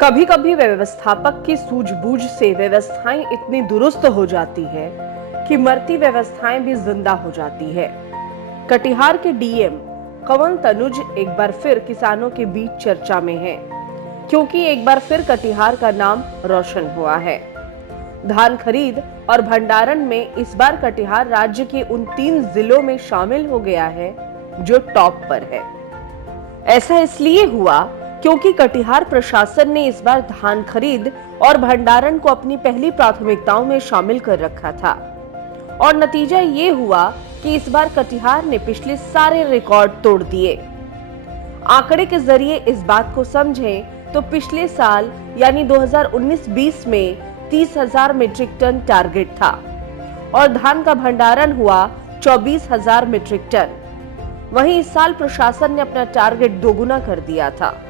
कभी कभी व्यवस्थापक की सूझबूझ से व्यवस्थाएं इतनी दुरुस्त हो जाती है कि मरती व्यवस्थाएं भी जिंदा हो जाती है। कटिहार के डीएम कंवर तनुज एक बार फिर किसानों के बीच चर्चा में हैं, क्योंकि एक बार फिर कटिहार का नाम रोशन हुआ है। धान खरीद और भंडारण में इस बार कटिहार राज्य के उन 3 जिलों में शामिल हो गया है जो टॉप पर है। ऐसा इसलिए हुआ क्योंकि कटिहार प्रशासन ने इस बार धान खरीद और भंडारण को अपनी पहली प्राथमिकताओं में शामिल कर रखा था, और नतीजा ये हुआ कि इस बार कटिहार ने पिछले सारे रिकॉर्ड तोड़ दिए। आंकड़े के जरिए इस बात को समझें तो पिछले साल यानी 2019-20 में 30,000 मीट्रिक टन टारगेट था और धान का भंडारण हुआ 24,000 मीट्रिक टन। वहीं इस साल प्रशासन ने अपना टारगेट दोगुना कर दिया था,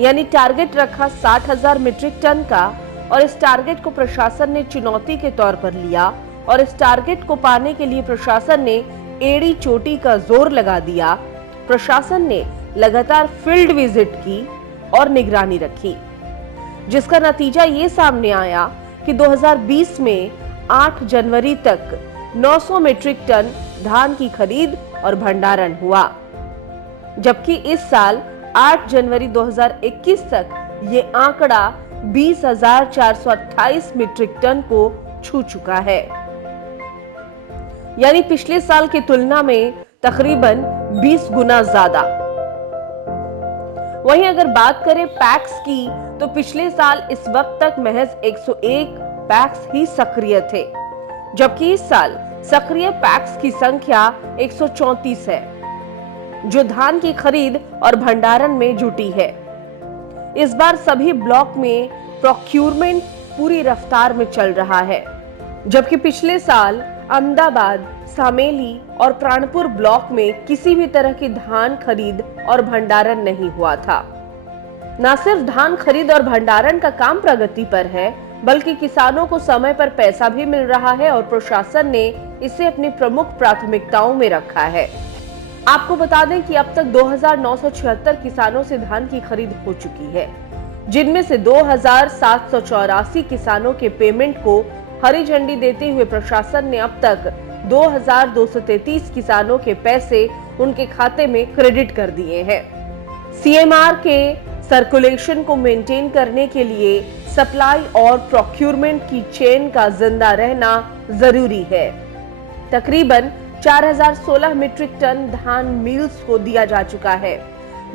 यानी टारगेट रखा 60,000 मीट्रिक टन का, और इस टारगेट को प्रशासन ने चुनौती के तौर पर लिया और इस टारगेट को पाने के लिए प्रशासन ने एड़ी चोटी का जोर लगा दिया। प्रशासन ने लगातार फील्ड विजिट की और निगरानी रखी, जिसका नतीजा ये सामने आया कि 2020 में 8 जनवरी तक 900 मीट्रिक टन धान की खरीद और भंडारण हुआ, जबकि इस साल 8 जनवरी 2021 तक ये आंकड़ा 20,428 मीट्रिक टन को छू चुका है, यानी पिछले साल की तुलना में तकरीबन 20 गुना ज्यादा। वहीं अगर बात करें पैक्स की, तो पिछले साल इस वक्त तक महज 101 पैक्स ही सक्रिय थे, जबकि इस साल सक्रिय पैक्स की संख्या 134 है, जो धान की खरीद और भंडारण में जुटी है। इस बार सभी ब्लॉक में प्रोक्यूरमेंट पूरी रफ्तार में चल रहा है, जबकि पिछले साल अहमदाबाद, सामेली और प्राणपुर ब्लॉक में किसी भी तरह की धान खरीद और भंडारण नहीं हुआ था। न सिर्फ धान खरीद और भंडारण का काम प्रगति पर है, बल्कि किसानों को समय पर पैसा भी मिल रहा है और प्रशासन ने इसे अपनी प्रमुख प्राथमिकताओं में रखा है। आपको बता दें कि अब तक 2,976 किसानों से धान की खरीद हो चुकी है, जिनमें से 2,784 किसानों के पेमेंट को हरी झंडी देते हुए प्रशासन ने अब तक 2,233 किसानों के पैसे उनके खाते में क्रेडिट कर दिए हैं। सीएमआर के सर्कुलेशन को मेंटेन करने के लिए सप्लाई और प्रोक्यूरमेंट की चेन का जिंदा रहना जरूरी है। तकरीबन 4,016 मीट्रिक टन धान मिल्स को दिया जा चुका है,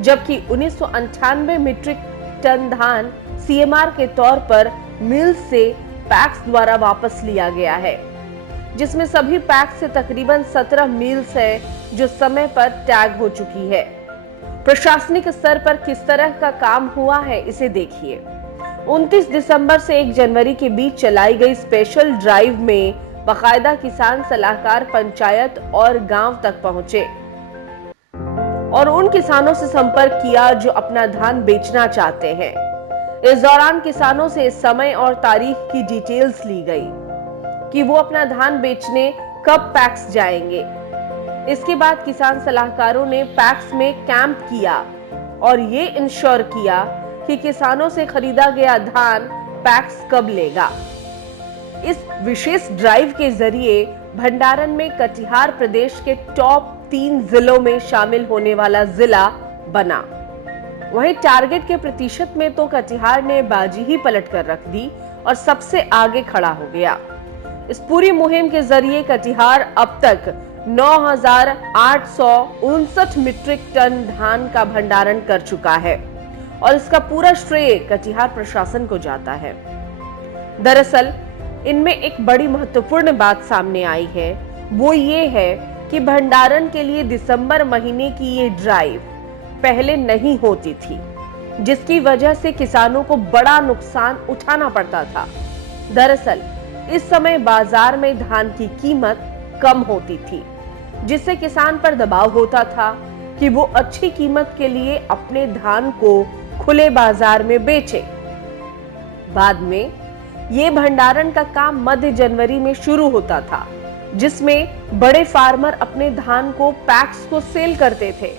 जबकि 1998 मीट्रिक टन धान सीएमआर के तौर पर मिल्स से पैक्स द्वारा वापस लिया गया है, जिसमें सभी पैक्स से तकरीबन 17 मिल्स है जो समय पर टैग हो चुकी है। प्रशासनिक स्तर पर किस तरह का काम हुआ है, इसे देखिए। 29 दिसंबर से 1 जनवरी के बीच चलाई गई स्पेशल ड्राइव में बाकायदा किसान सलाहकार पंचायत और गांव तक पहुंचे और उन किसानों से संपर्क किया जो अपना धान बेचना चाहते हैं। इस दौरान किसानों से समय और तारीख की डिटेल्स ली गई कि वो अपना धान बेचने कब पैक्स जाएंगे। इसके बाद किसान सलाहकारों ने पैक्स में कैंप किया और ये इंश्योर किया कि किसानों से खरीदा गया धान पैक्स कब लेगा। इस विशेष ड्राइव के जरिए भंडारण में कटिहार प्रदेश के टॉप 3 जिलों में शामिल होने वाला जिला बना। वहीं टारगेट के प्रतिशत में तो कटिहार ने बाजी ही पलट कर रख दी और सबसे आगे खड़ा हो गया। इस पूरी मुहिम के जरिए कटिहार अब तक 9,859 मीट्रिक टन धान का भंडारण कर चुका है और इसका पूरा श्रेय कटिहार प्रशासन को जाता है। दरअसल इनमें एक बड़ी महत्वपूर्ण बात सामने आई है, वो ये है कि भंडारण के लिए दिसंबर महीने की ये ड्राइव पहले नहीं होती थी, जिसकी वजह से किसानों को बड़ा नुकसान उठाना पड़ता था। दरअसल इस समय बाजार में धान की कीमत कम होती थी, जिससे किसान पर दबाव होता था कि वो अच्छी कीमत के लिए अपने धान को खुले बाजार में बेचे। बाद में ये भंडारण का काम मध्य जनवरी में शुरू होता था, जिसमें बड़े फार्मर अपने धान को पैक्स को सेल करते थे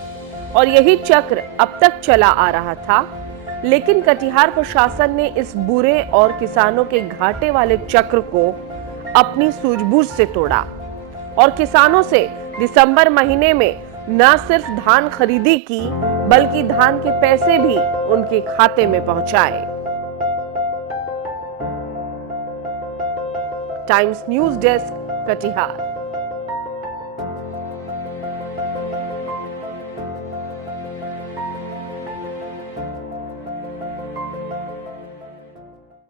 और यही चक्र अब तक चला आ रहा था। लेकिन कटिहार प्रशासन ने इस बुरे और किसानों के घाटे वाले चक्र को अपनी सूझबूझ से तोड़ा और किसानों से दिसंबर महीने में न सिर्फ धान खरीदी की बल्कि धान के पैसे भी उनके खाते में पहुंचाए। Times news desk, Katihar.